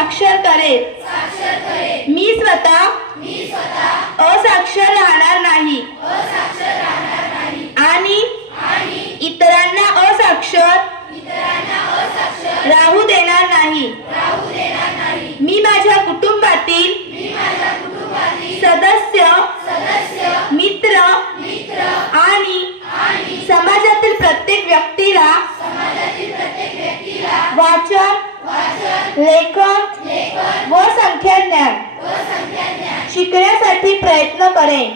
साक्षर करेल. मी स्वतः असाक्षर राहणार नाही आणि इतरांना असाक्षर राहू देणार नाही. मी माझ्या कुटुंबातील सदस्य, मित्र आणि समाजातील प्रत्येक व्यक्तीला वाचन, लेखन व संख्याज्ञान शिकण्यासाठी प्रयत्न करेन.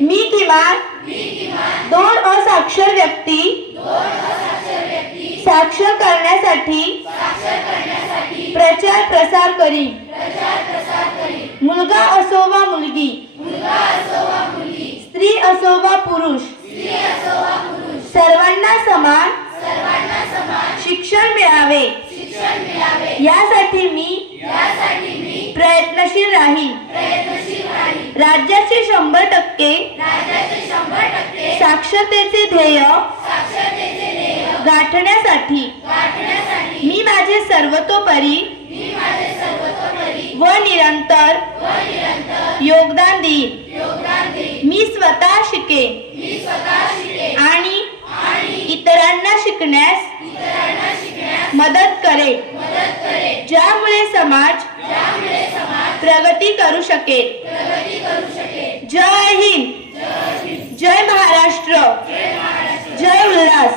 मी किमान 2 असाक्षर व्यक्ती साक्षर करण्यासाठी प्रचार प्रसार करीन. मुलगा असो वा मुलगी, स्त्री असो वा पुरुष, सर्वांना समान शिक्षण मिळावे यासाठी मी प्रयत्नशील राहीन. राज्याचे 100% साक्षरतेचे ध्येय गाठण्यासाठी मी माझे सर्वतोपरी व निरंतर योगदान देईन. मी स्वतः शिकेन आणि इतरांना शिकण्यास मदत करेन, ज्यामुळे समाज प्रगती करू शकेल. जय हिंद, जय महाराष्ट्र, जय उल्हास.